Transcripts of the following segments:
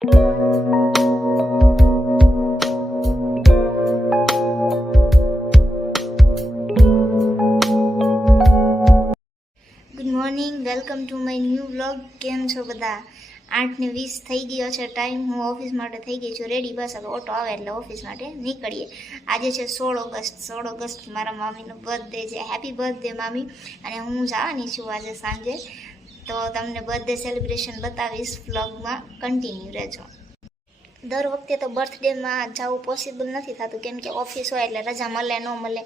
Good morning, welcome to my new vlog. કેમ છો બધા? 8:20 થઈ ગયો છે ટાઈમ. હું ઓફિસ માટે થઈ ગઈ છું રેડી. બસ હવે ઓટો આવે એટલે ઓફિસ માટે નીકળીએ. આજે છે 16 ઓગસ્ટ. 16 ઓગસ્ટ મારા મામીનો બર્થડે છે. હેપી બર્થડે મામી. અને હું જવાની છું આજે સાંજે, તો તમને બર્થડે સેલિબ્રેશન બતાવીશ. વ્લોગમાં કન્ટિન્યુ રહેજો. દર વખતે તો બર્થડેમાં જવું પોસિબલ નથી થતું, કેમ કે ઓફિસ હોય એટલે રજા મળે ન મળે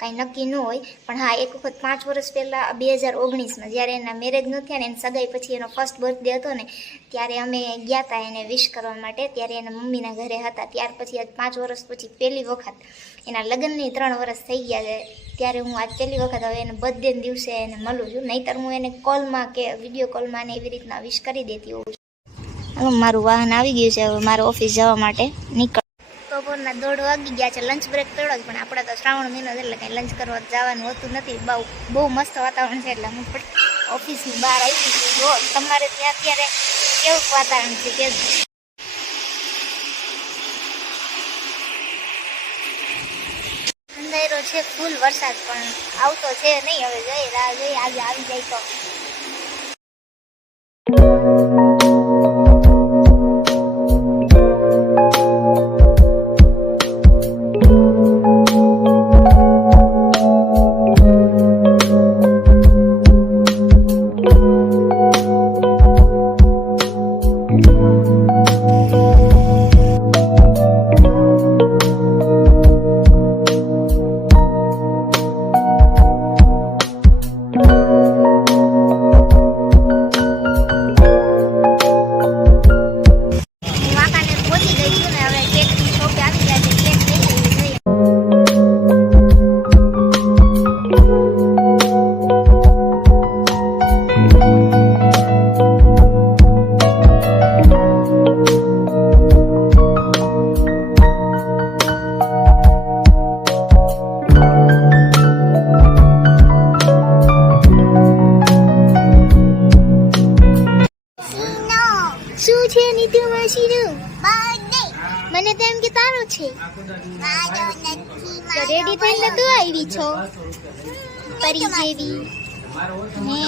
કાંઈ નક્કી ન હોય. પણ હા, એક વખત 5 વર્ષ પહેલાં 2019માં જ્યારે એના મેરેજ ન થયા ને, એની સગાઈ પછી એનો ફર્સ્ટ બર્થડે હતો ને, ત્યારે અમે ગયા હતા એને વિશ કરવા માટે. ત્યારે એના મમ્મીના ઘરે હતા. ત્યાર પછી આજ 5 વર્ષ પછી પહેલી વખત એના લગ્નની 3 વર્ષ થઈ ગયા છે, ત્યારે હું આજ પહેલી વખત હવે એને બર્થડેના દિવસે એને મળું છું. નહીંતર હું એને કોલમાં કે વિડીયો કોલમાં ને એવી રીતના વિશ કરી દેતી હોઉં છું. મારું વાહન આવી ગયું છે, હવે મારે ઓફિસ જવા માટે નીકળ. બપોરના 1:30 વાગી ગયા છે. લંચ બ્રેક પડ્યો છે, પણ આપણે તો શ્રાવણ મહિનો એટલે કંઈ લંચ કરવા જવાનું હોતું નથી. બહુ મસ્ત વાતાવરણ છે એટલે હું પણ ઓફિસની બહાર આવી છું. જો તમારે ત્યાં અત્યારે કેવું વાતાવરણ છે કે અંધારો છે, ફૂલ વરસાદ પણ આવતો છે નહીં. હવે જઈ રાહ જોઈ, આજે આવી જાય તો. શું છે નીતુ માસીનું બર્થડે? મને તો એમ કે તારો છે. રેડી થઈને તું આવી છો પરી જેવી ને.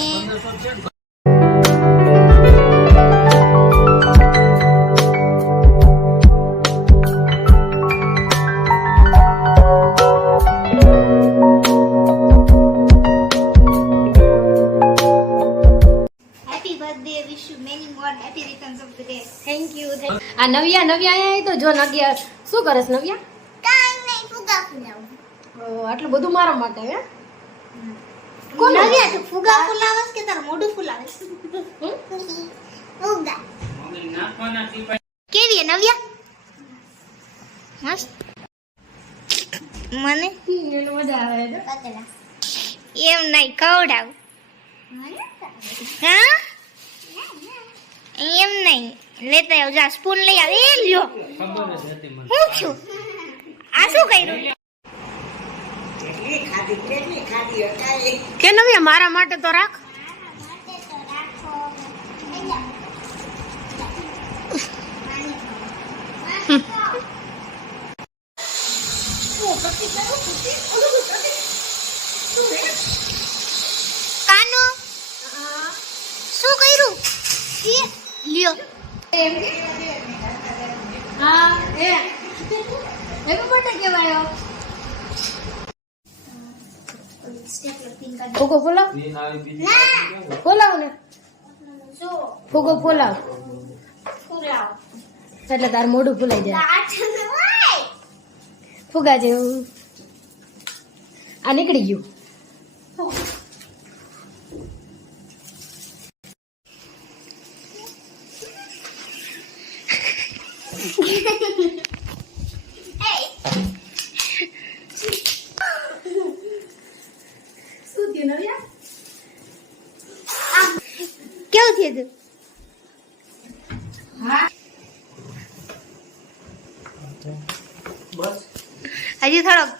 આ નવ્યા આયા તો જો નવ્યા શું કરસ? નવ્યા કાઈ નહીં, ફુગા ફુલાવું. આટલું બધું મારા માટે હે? કોણ નવ્યા? તું ફુગા ફુલાવસ કે તાર મોઢું ફુલાવસ? ફુગા મમ્મી નાખવાના ટીપા કેવી હે નવ્યા? મસ્ત. મને એનો મજા આવે છે. પતલા એમ નહીં, ખવડાવ. હા એમ નહીં, લેતા આવ. જા સ્પૂન લઈ આવ. એ લ્યો. ખબર જ હતી મને. હું છું આ શું કર્યું? કે નવ્યા મારા માટે તો રાખ. કાનો શું કર્યું? એ લ્યો. હા એ હેપી બર્થડે કેવાયો. ફુગો ફોલાવ. ફોલાવ ને ફુગો ફોલાવ એટલે તાર મોઢું ફૂલાઈ જાય. ફુગા જેવું આ નીકળી ગયું. કેવું થયું તું? હજી થોડોક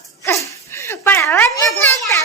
પણ અવાજ નથી નાખતા.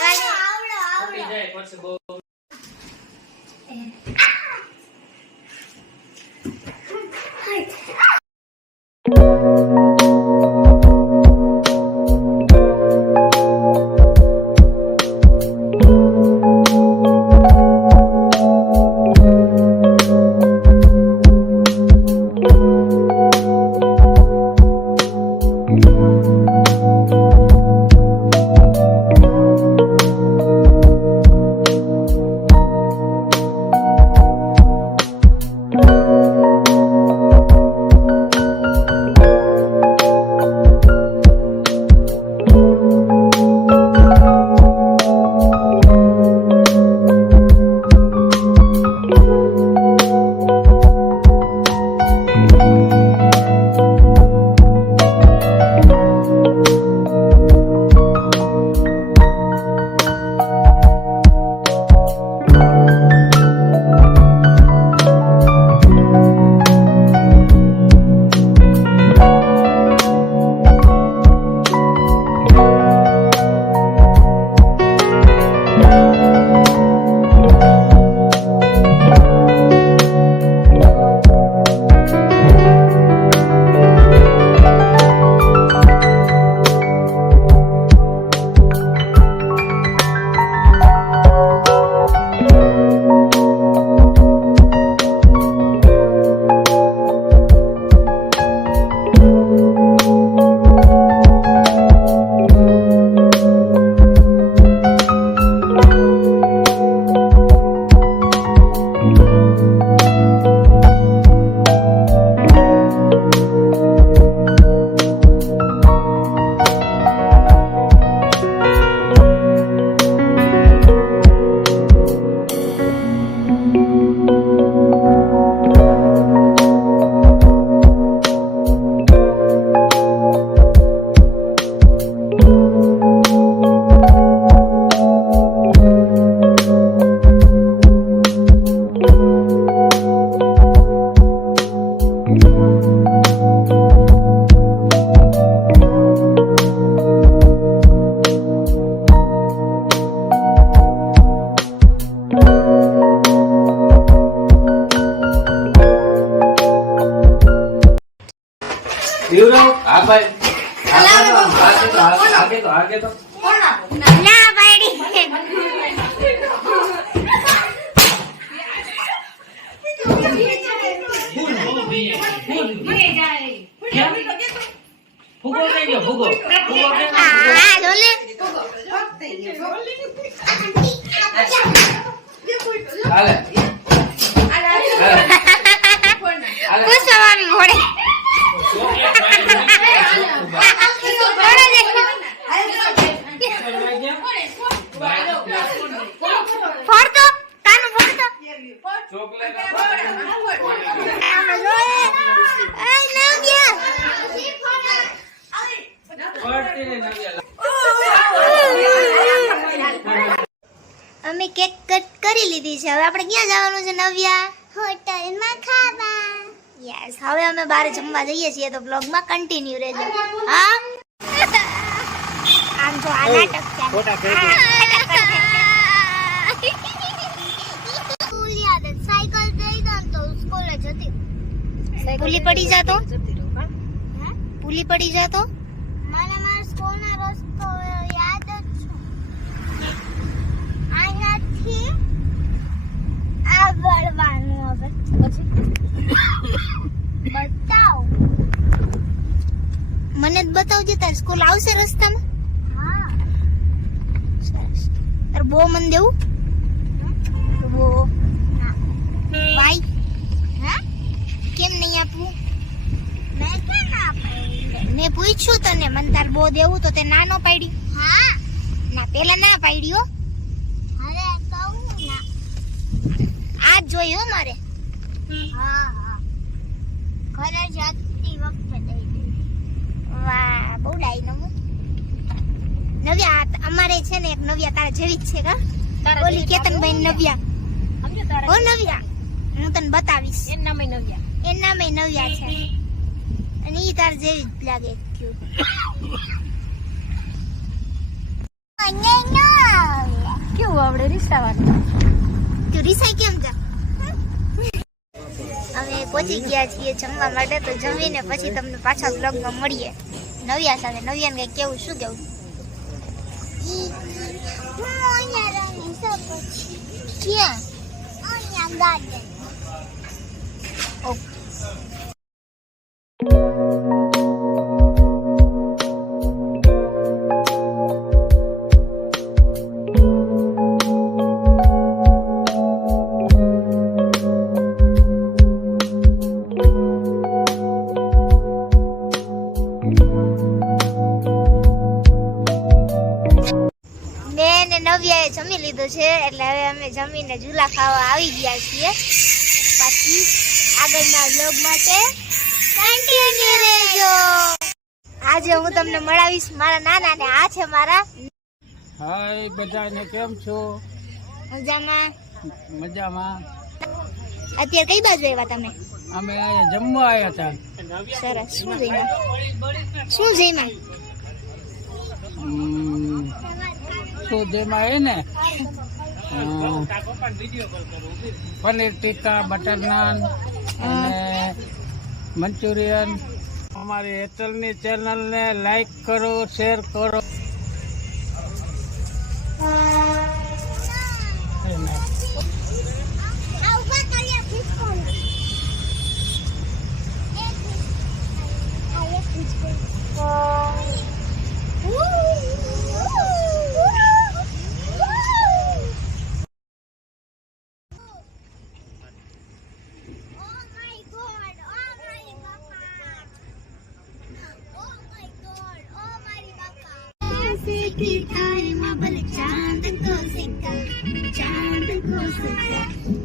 દેવરાવ હા ભાઈ આગે તો ના પાડી ફૂગો કઈ ગયો ફૂગો હા જોલે હાલે પૂછવાની ઘોડે ફોડતો કાનું ફોડતો ચોકલેટ આમાં જોએ આય ના ગયા પડતી ને નવ્યા અમે કેક કટ કરી લીધી છે હવે આપણે ક્યાં જવાનું છે નવ્યા હોટલમાં ખાવા યસ હવે અમે બહાર જમવા જઈએ છીએ તો બ્લોગમાં કન્ટિન્યુ રહેજો હા આમ તો આ નાટક છે સાયકલ દઈ દો તો સ્કૂલે જતી પુલી પડી જાતો પુલી પડી જાતો મને મારા સ્કૂલનો રસ્તો યાદ જ છે આનાથી આ વળવાનું હવે પછી બતાવ મને જ બતાવજે તાર સ્કૂલ આવશે રસ્તામાં હા સરસ તાર બો મન દેવું બો ના વાય હા કેમ નહીં આપવું મેં કેમ ના પાડી મેં પૂછ્યું તને મન તાર બો દેવું તો તે ના નો પાડી હા ના પેલા ના પાડી હો અરે કહું ના આજ જોયું મારે હા હા ઘરે જતી વખતે દઈ દે વાહ બહુ ડાઈ નમું નવ્યા અમારે છે ને એક નવ્યા તારા જેવી જ છે કા ઓલી કેતનભાઈ નવ્યા ઓ નવ્યા હું તને બતાવીશ એના નામે નવ્યા છે અને ઈ તાર જેવી જ લાગે કેવું આવડે રીસાવાનું તું રીસાઈ કેમ જા અમે પહોંચી ગયા છીએ જમવા માટે તો જમીને પછી તમને પાછા બ્લોગમાં મળીએ નવ્યા સાથે નવ્યાને કઈ કેવું શું કેવું ક્યાં ગાર્ડન ઓકે નવ્યાએ જમી લીધું છે એટલે હવે અમે જમીને ઝૂલા ખાવા આવી ગયા છીએ પછી આગળના વ્લોગ માટે કન્ટિન્યુ રહેજો આજે હું તમને મળાવીશ મારા નાના ને આ છે મારા હાય બધાને કેમ છો મજામાં મજામાં અત્યારે કઈ બાજુ આવ્યા તમે અમે અહીંયા જમવા આવ્યા હતા સરસ શું જઈમાં શું જેમાં એ ને પનીર ટીકા બટર નાન અને મંચુરિયન અમારી હેતલની ચેનલને લાઈક કરો શેર કરો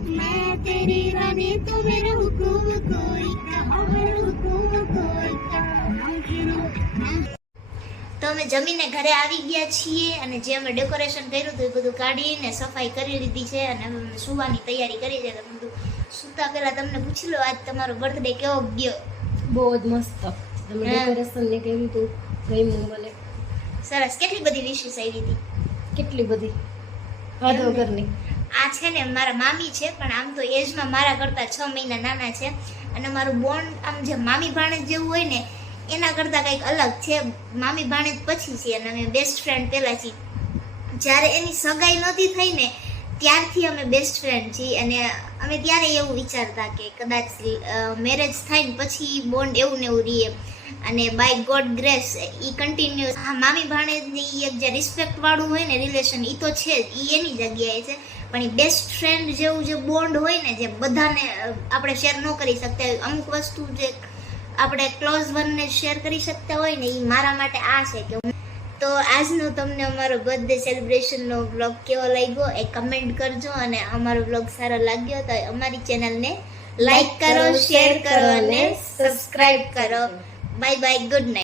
मैं तेरी रानी तो मेरा हुक्म कोई का मेरा हुक्म कोई का તો અમે જમીને ઘરે આવી ગયા છીએ અને જે અમે ડેકોરેશન કર્યું હતું એ બધું કાઢીને સફાઈ કરી લીધી છે અને અમે સુવાની તૈયારી કરી છે તો બધું સુતા પહેલા તમને પૂછી લો આજ તમારો બર્થડે કેવો ગયો બહુ જ મસ્ત તમે ડેકોરેશન ને કર્યું હતું ગમ્યું મને સરસ કેટલી બધી વિશેષ આવી હતી કેટલી બધી હદ વગરની આ છે ને મારા મામી છે પણ આમ તો એજમાં મારા કરતાં 6 મહિના નાના છે અને મારું બોન્ડ આમ જે મામી ભાણેજ જેવું હોય ને એના કરતાં કંઈક અલગ છે. મામી ભાણેજ પછી છે અને અમે બેસ્ટ ફ્રેન્ડ પહેલાં છીએ. જ્યારે એની સગાઈ નહોતી થઈ ને ત્યારથી અમે બેસ્ટ ફ્રેન્ડ છીએ અને અમે ત્યારે એવું વિચારતા કે કદાચ મેરેજ થાય ને પછી બોન્ડ એવું ને એવું રહીએ અને બાય ગોડ ગ્રેસ એ કન્ટિન્યુ. હા, મામી ભાણેજની એક જે રિસ્પેક્ટ વાળું હોય ને રિલેશન એ તો છે જ, એ એની જગ્યાએ છે. પણ એ બેસ્ટ ફ્રેન્ડ જેવું જે બોન્ડ હોય ને જે બધાને આપણે શેર ન કરી શકતા હોય, અમુક વસ્તુ જે આપણે ક્લોઝ વનને શેર કરી શકતા હોય ને એ મારા માટે આ છે કે તો આજનો તમને અમારો બર્થડે સેલિબ્રેશનનો વ્લોગ કેવો લાગ્યો એ કમેન્ટ કરજો અને અમારો વ્લોગ સારો લાગ્યો તો અમારી ચેનલને લાઈક કરો, શેર કરો અને સબસ્ક્રાઇબ કરો. Bye bye, good night.